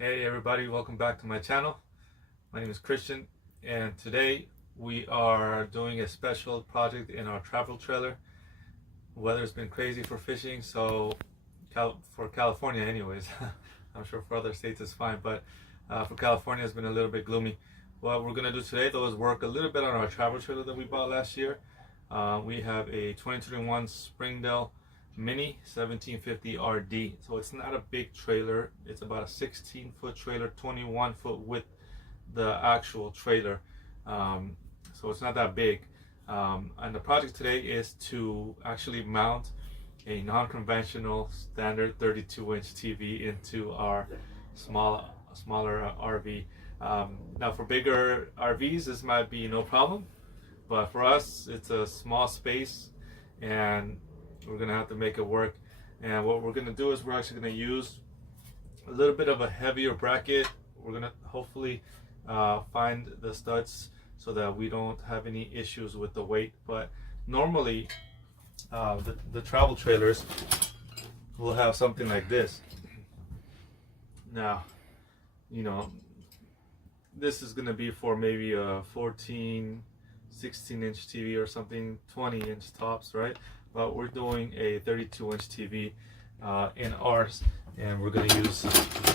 Hey everybody, welcome back to my channel. My name is Christian, and today we are doing a special project in our travel trailer. Weather's been crazy for fishing, so for California anyways. I'm sure for other states it's fine, but for California it's been a little bit gloomy. What we're gonna do today though is work a little bit on our travel trailer that we bought last year. We have a 2021 Springdale Mini 1750 RD. So it's not a big trailer. It's about a 16-foot trailer, 21-foot width, the actual trailer. So it's not that big. And the project today is to actually mount a non-conventional standard 32-inch TV into our smaller RV. Now for bigger RVs, this might be no problem, but for us, it's a small space, and we're gonna have to make it work. And what we're gonna do is we're actually gonna use a little bit of a heavier bracket. We're gonna hopefully find the studs so that we don't have any issues with the weight. But normally the travel trailers will have something like this. Now, you know, this is gonna be for maybe a 14, 16-inch TV or something, 20-inch tops, right? But we're doing a 32-inch TV in ours, and we're going to use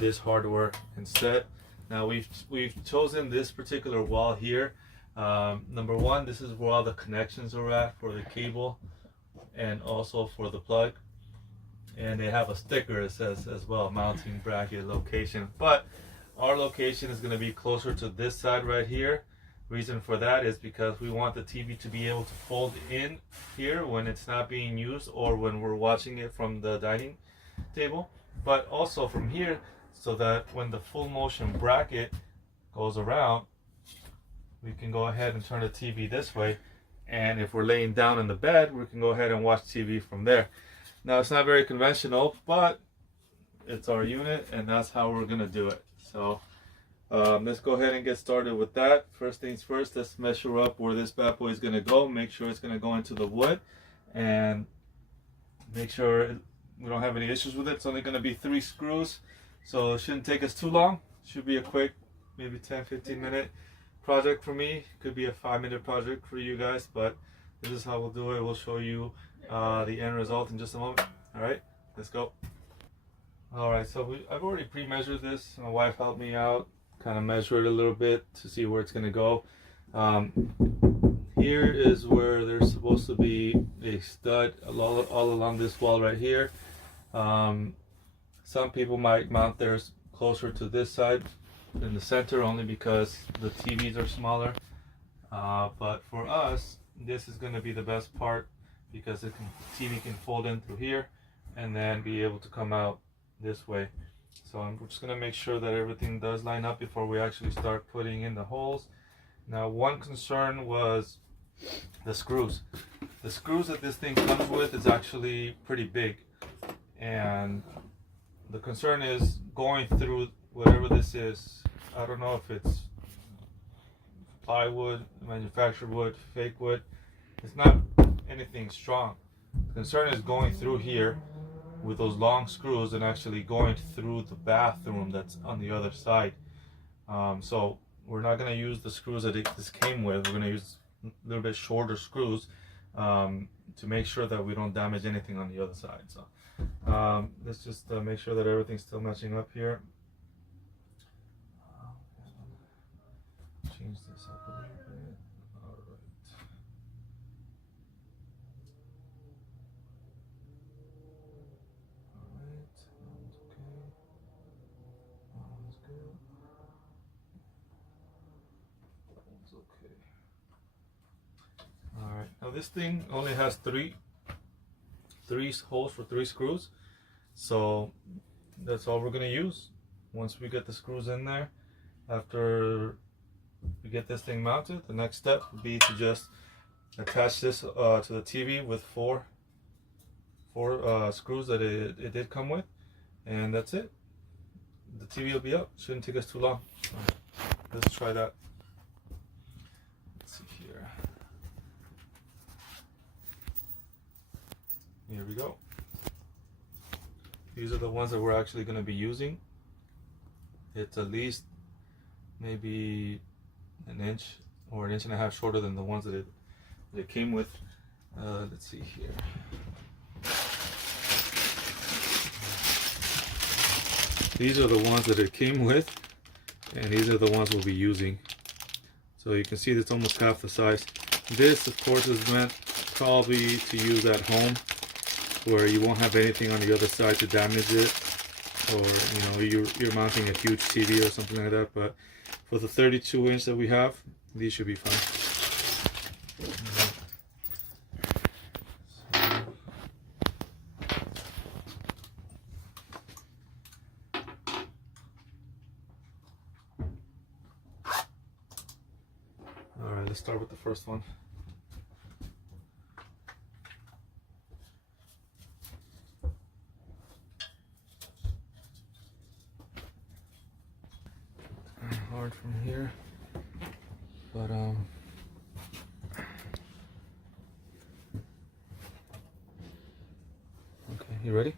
this hardware instead. Now we've chosen this particular wall here. Number one, this is where all the connections are at for the cable and also for the plug, and they have a sticker that says as well mounting bracket location, but our location is going to be closer to this side right here. Reason for that is because we want the TV to be able to fold in here when it's not being used or when we're watching it from the dining table, but also from here so that when the full motion bracket goes around, we can go ahead and turn the TV this way, and if we're laying down in the bed, we can go ahead and watch TV from there. Now it's not very conventional, but it's our unit and that's how we're gonna do it. So let's go ahead and get started with that. First things first, let's measure up where this bad boy is going to go. Make sure it's going to go into the wood and make sure we don't have any issues with it. It's only going to be 3 screws, so it shouldn't take us too long. Should be a quick, maybe 10-15 minute project for me. Could be a 5-minute project for you guys, but this is how we'll do it. We'll show you the end result in just a moment. All right, let's go. All right, so I've already pre-measured this. My wife helped me out, kind of measure it a little bit to see where it's going to go. Here is where there's supposed to be a stud all along this wall right here. Some people might mount theirs closer to this side in the center only because the TVs are smaller. But for us, this is going to be the best part because the TV can fold in through here and then be able to come out this way. So I'm just going to make sure that everything does line up before we actually start putting in the holes. Now, one concern was the screws. The screws that this thing comes with is actually pretty big, and the concern is going through whatever this is. I don't know if it's plywood, manufactured wood, fake wood. It's not anything strong. The concern is going through here with those long screws and actually going through the bathroom that's on the other side. So we're not going to use the screws that this came with. We're going to use a little bit shorter screws to make sure that we don't damage anything on the other side. So let's just make sure that everything's still matching up here. Change this up a little bit. All right. Alright, now this thing only has three holes for 3 screws, so that's all we're going to use. Once we get the screws in there, after we get this thing mounted, the next step would be to just attach this to the TV with four screws that it did come with, and that's it. The TV will be up. Shouldn't take us too long. Let's try that. Let's see here. Here we go. These are the ones that we're actually going to be using. It's at least maybe an inch or an inch and a half shorter than the ones that it came with. Let's see here. These are the ones that it came with, and these are the ones we'll be using. So you can see it's almost half the size. This, of course, is meant probably to use at home, where you won't have anything on the other side to damage it, or you're mounting a huge TV or something like that. But for the 32-inch that we have, these should be fine. All right, let's start with the first one. Hard from here, but okay, you ready?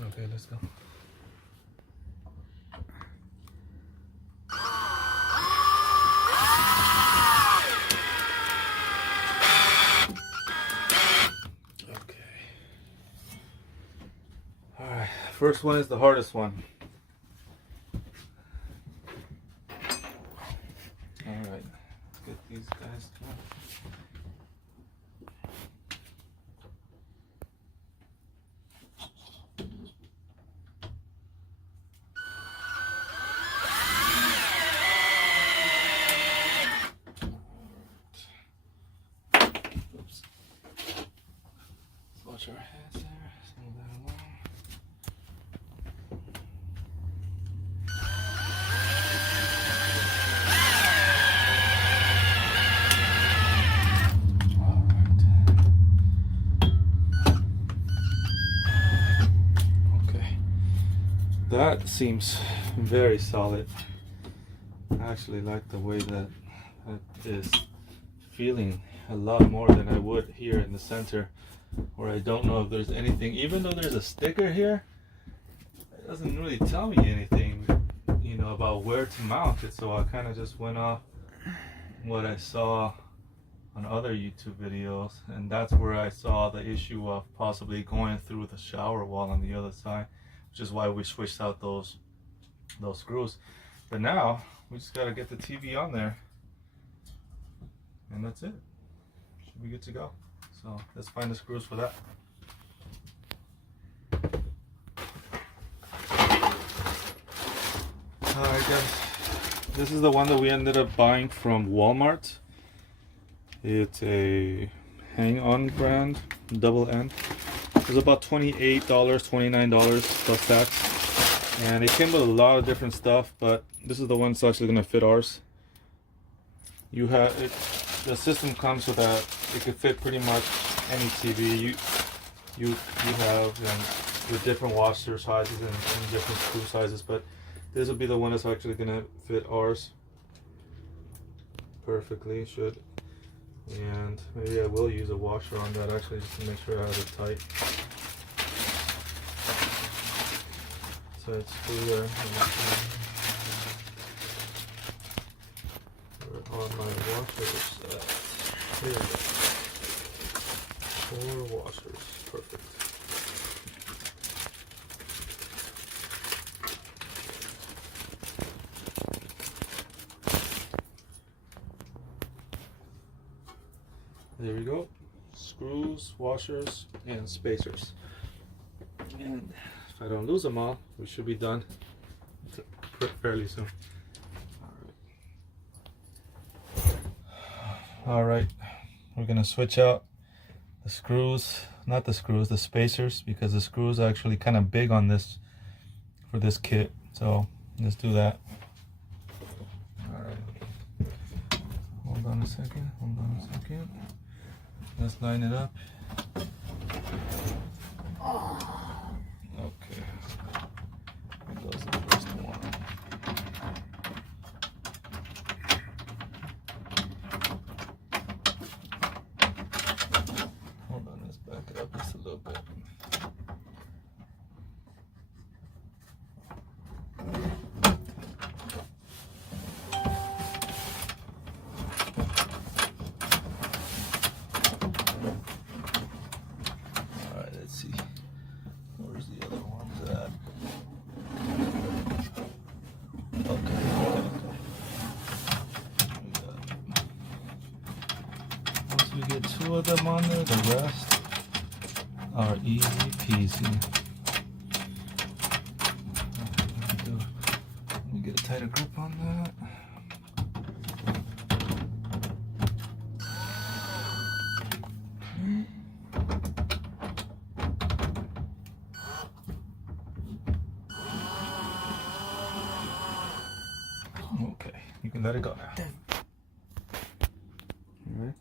Okay, let's go. Okay. All right, first one is the hardest one. Alright, let's get these guys going. Oops. Let's watch our hands there. Move that along. That seems very solid. I actually like the way that it is feeling a lot more than I would here in the center, where I don't know if there's anything. Even though there's a sticker here, it doesn't really tell me anything, about where to mount it. So I kind of just went off what I saw on other YouTube videos, and that's where I saw the issue of possibly going through the shower wall on the other side, which is why we switched out those screws. But now we just got to get the TV on there, and that's it. Should be good to go. So let's find the screws for that. Alright guys, this is the one that we ended up buying from Walmart. It's a hang-on brand, double end. It was about $28, $29 plus tax, and it came with a lot of different stuff, but this is the one that's actually going to fit ours. You have it. The system comes with that. It could fit pretty much any TV you have, and with different washer sizes and different screw sizes. But this will be the one that's actually going to fit ours perfectly. Should. And maybe I will use a washer on that actually, just to make sure I have it tight. So it's clear. Where are my washers? Here we go. 4 washers. Perfect. There we go. Screws, washers, and spacers. And if I don't lose them all, we should be done fairly soon. All right. We're gonna switch out the screws, not the screws, the spacers, because the screws are actually kind of big on this for this kit. So let's do that. All right. Hold on a second. Let's line it up. Okay. Here goes the first one. Hold on, let's back it up just a little bit. we get 2 of them on there, the rest are easy peasy. Let me get a tighter grip on that. Okay, you can let it go now. All right.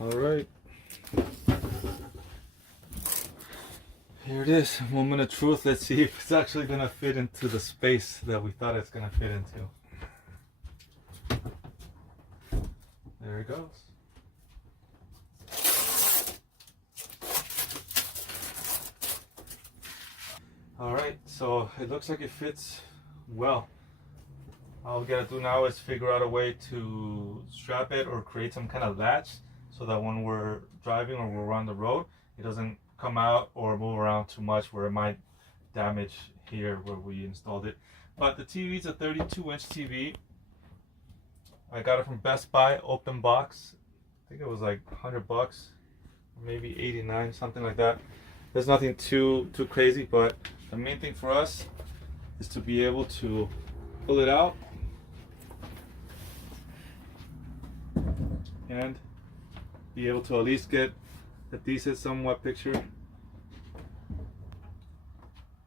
All right, here it is, moment of truth. Let's see if it's actually gonna fit into the space that we thought it's gonna fit into. There it goes. All right, so it looks like it fits well. All we gotta do now is figure out a way to strap it or create some kind of latch so that when we're driving or we're on the road, it doesn't come out or move around too much where it might damage here where we installed it. But the TV is a 32-inch TV. I got it from Best Buy, open box. I think it was like $100, maybe 89, something like that. There's nothing too crazy, but the main thing for us is to be able to pull it out and be able to at least get a decent somewhat picture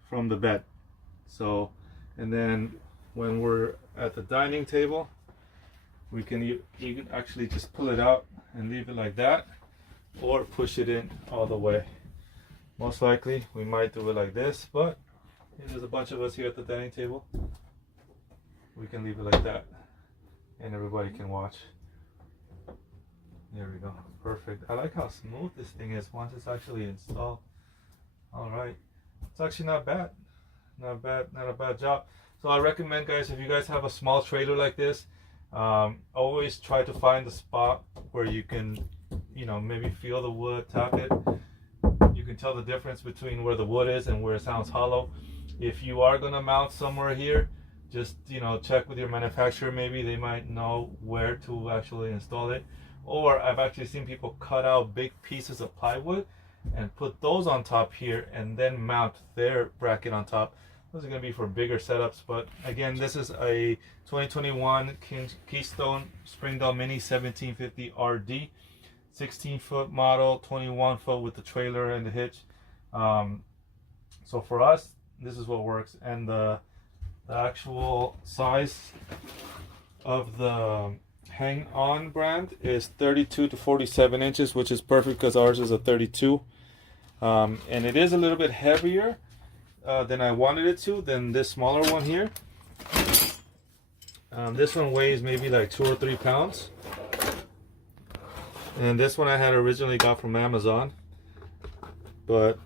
from the bed. So, and then when we're at the dining table, we can you can actually just pull it out and leave it like that, or push it in all the way. Most likely we might do it like this, but there's a bunch of us here at the dining table. We can leave it like that and everybody can watch. There we go, perfect. I like how smooth this thing is once it's actually installed. All right, it's actually not bad, not a bad job. So I recommend, guys, if you guys have a small trailer like this, always try to find the spot where you can, you know, maybe feel the wood, tap it. You can tell the difference between where the wood is and where it sounds hollow. If you are gonna mount somewhere here, just, you know, check with your manufacturer. Maybe they might know where to actually install it. Or I've actually seen people cut out big pieces of plywood and put those on top here and then mount their bracket on top. Those are going to be for bigger setups, but again, this is a 2021 Keystone Springdale Mini 1750 RD, 16-foot model, 21-foot with the trailer and the hitch. So for us, this is what works. And the actual size of the hang-on brand is 32 to 47 inches, which is perfect because ours is a 32. And it is a little bit heavier than I wanted it to, than this smaller one here. This one weighs maybe like 2 or 3 pounds. And this one I had originally got from Amazon. But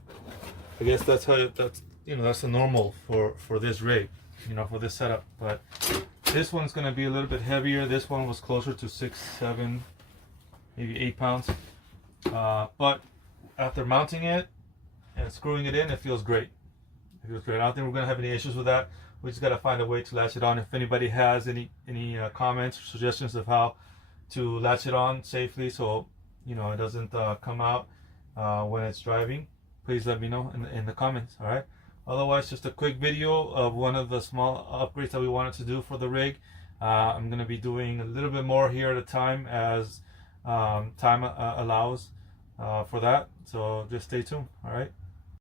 I guess that's how, that's the normal for this rig, for this setup. But this one's gonna be a little bit heavier. This one was closer to 6, 7, maybe 8 pounds. But after mounting it and screwing it in, it feels great. It feels great. I don't think we're gonna have any issues with that. We just gotta find a way to latch it on. If anybody has any comments or suggestions of how to latch it on safely, so it doesn't come out when it's driving, please let me know in the comments. All right. Otherwise, just a quick video of one of the small upgrades that we wanted to do for the rig. I'm going to be doing a little bit more here at a time as time allows for that. So just stay tuned. All right.